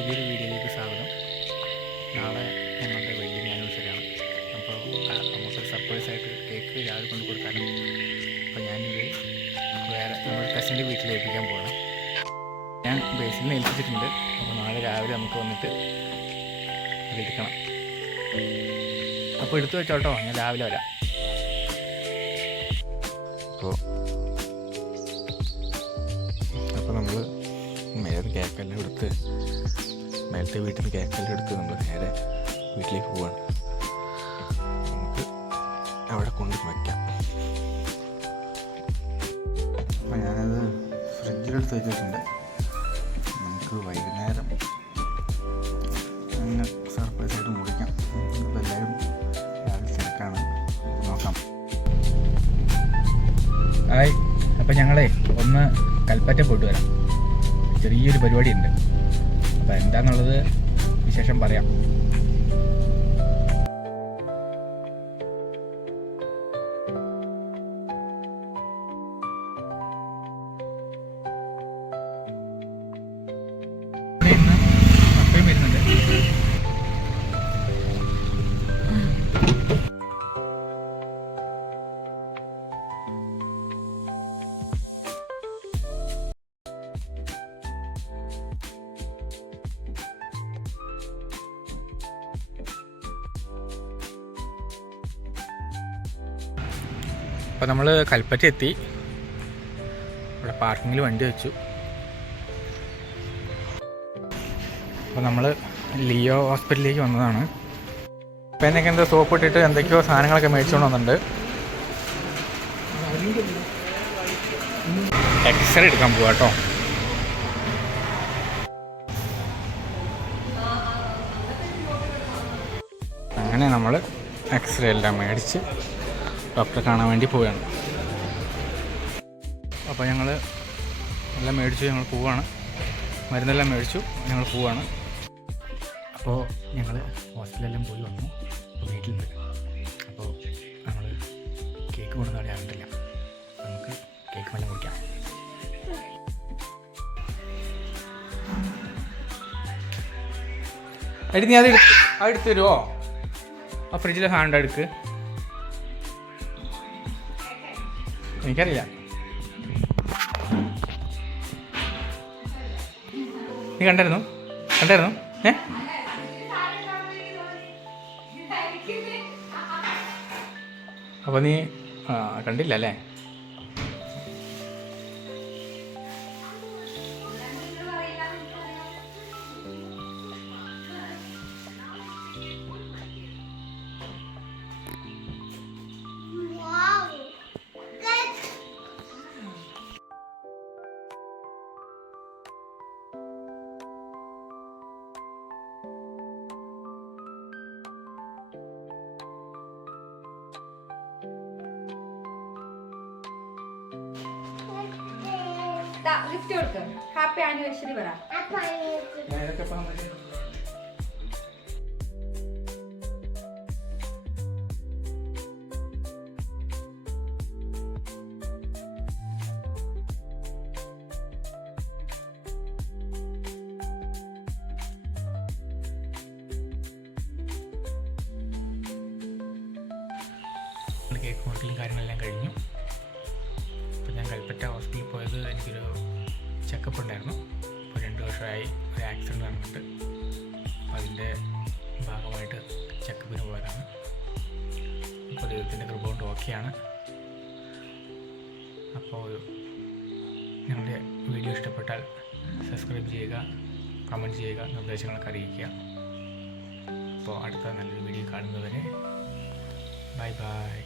പുതിയൊരു വീഡിയോയിലേക്ക് സ്വാഗതം. നാളെ ഞങ്ങളുടെ വെഡ്ഡിങ് ആനിവേഴ്സറിയാണ്. അപ്പോൾ നമുക്ക് സർപ്രൈസായിട്ട് കേക്ക് രാവിലെ കൊണ്ട് കൊടുക്കാനും. അപ്പോൾ ഞാനിത് വേറെ നമ്മുടെ കസിൻ്റെ വീട്ടിൽ ഏൽപ്പിക്കാൻ പോകണം. ഞാൻ ബേസിലിനെ ഏൽപ്പിച്ചിട്ടുണ്ട്. അപ്പോൾ നാളെ രാവിലെ നമുക്ക് വന്നിട്ട് അതെടുക്കണം. അപ്പോൾ എടുത്തു വെച്ചോട്ടോ, ഞാൻ രാവിലെ വരാം. അപ്പോൾ നമ്മൾ മേലത്തെ കേക്കെല്ലാം എടുത്ത് മേലത്തെ വീട്ടിൽ നിന്ന് കേക്കെല്ലാം എടുത്ത് നമ്മൾ നേരെ വീട്ടിലേക്ക് പോവാണ്. നമുക്ക് അവിടെ കൊണ്ട് വയ്ക്കാം. അപ്പോൾ ഞാനത് ഫ്രിഡ്ജിലെടുത്ത് വെച്ചിട്ടുണ്ട്. നമുക്ക് വൈകുന്നേരം അങ്ങനെ സർപ്രൈസായിട്ട് മുറിക്കാം. അപ്പോൾ എല്ലാവരും രാവിലെ തിരക്കാണ്, നോക്കാം. ഹായ്, അപ്പം ഞങ്ങളെ ഒന്ന് കൽപ്പറ്റ പോയിട്ട് വരാം. ചെറിയൊരു പരിപാടി ഉണ്ട്. അപ്പോൾ എന്താണെന്നുള്ളത് വിശേഷം പറയാം. അപ്പയും വരുന്നുണ്ട്. അപ്പോൾ നമ്മൾ കൽപ്പറ്റ എത്തി. ഇവിടെ പാർക്കിങ്ങിൽ വണ്ടി വെച്ചു. അപ്പോൾ നമ്മൾ ലിയോ ഹോസ്പിറ്റലിലേക്ക് വന്നതാണ്. അപ്പോൾ എന്നൊക്കെ എന്തോ സോപ്പ് ഇട്ടിട്ട് എന്തൊക്കെയോ സാധനങ്ങളൊക്കെ മേടിച്ചുകൊണ്ട് വന്നിട്ടുണ്ട്. എക്സ്റേ എടുക്കാൻ പോവാ കേട്ടോ. അങ്ങനെ നമ്മൾ എക്സ്റേ എല്ലാം മേടിച്ച് ഡോക്ടറെ കാണാൻ വേണ്ടി പോവുകയാണ്. അപ്പോൾ ഞങ്ങൾ എല്ലാം മേടിച്ചു, ഞങ്ങൾ പോവുകയാണ്. മരുന്നെല്ലാം മേടിച്ചു, ഞങ്ങൾ പോവുകയാണ്. അപ്പോൾ ഞങ്ങൾ ഹോസ്പിറ്റലെല്ലാം പോയി വന്നു. അപ്പോൾ വീട്ടിൽ പോയി. അപ്പോൾ നമ്മൾ കേക്ക് കൊണ്ടുവന്ന് അറിയാറില്ല. നമുക്ക് കേക്ക് വെള്ളം കുടിക്കാം. എടി നീ അത് എടുത്ത് തരുമോ? ആ ഫ്രിഡ്ജിലെ സാധനം എടുക്ക്. എനിക്കറിയില്ല. നീ കണ്ടായിരുന്നു? അപ്പോൾ നീ കണ്ടില്ല അല്ലേ? ലിഫ്റ്റ് കൊടുക്ക്. ഹാപ്പി ആനിവേഴ്സറി പറ. കേക്ക് മുറിക്കലും കാര്യങ്ങളെല്ലാം കഴിഞ്ഞു. അപ്പോൾ ഞാൻ കൽപ്പറ്റ ഹോസ്പിറ്റലിൽ പോയത് എനിക്കൊരു ചെക്കപ്പ് ഉണ്ടായിരുന്നു. ഇപ്പോൾ 2 വർഷമായി ഒരു ആക്സിഡൻറ്റ് നടന്നിട്ട്. അപ്പോൾ അതിൻ്റെ ഭാഗമായിട്ട് ചെക്കപ്പിന് പോയതാണ്. അപ്പോൾ ദൈവത്തിൻ്റെ കൃപ കൊണ്ട് ഓക്കെയാണ്. അപ്പോൾ ഞങ്ങളുടെ വീഡിയോ ഇഷ്ടപ്പെട്ടാൽ സബ്സ്ക്രൈബ് ചെയ്യുക, കമൻറ്റ് ചെയ്യുക, നിർദ്ദേശങ്ങളൊക്കെ അറിയിക്കുക. അപ്പോൾ അടുത്ത നല്ലൊരു വീഡിയോ കാണുന്നതുവരെ ബൈ ബൈ.